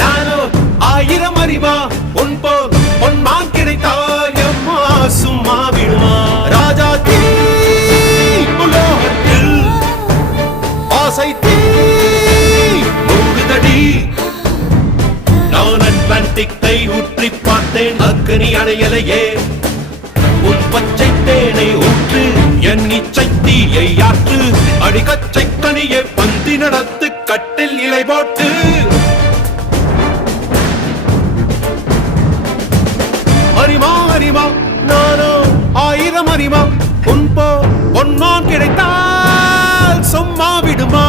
நானோ ஆயிரம் அறிவா உன் போல் பொன்மான் கிடைத்தாயம்மா சும்மா விடுமா ராஜா தீ உலோகத்தில் ஆசை தீ மூடுதடி நான் அட்லாண்டிக்கை ஊற்றி பார்த்தேன் அக்னி அணையலையே உன் பச்சை தேனை ஊற்று என் இச்சை தீயை ஆற்று அடிக்கச்சை கனியை பந்தி நடத்து கட்டில் இலை போட்டு அறிமா அறிமா நானோ ஆயிரம் அறிமா உன் போ பொன்மான் கிடைத்தால் சும்மா விடுமா